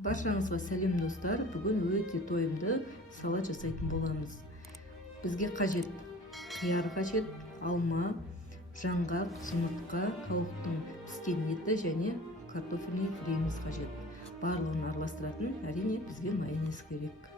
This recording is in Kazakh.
Баршаңызға сәлем достар. Бүгін өте тойымды салат жасайтын боламыз. Бізге қажет қияр қажет, алма, жаңғақ, жұмыртқа, тауықтың піскен еті және картофельный фрейміз қажет. Барлығын араластыратын әрине бізге майонез керек.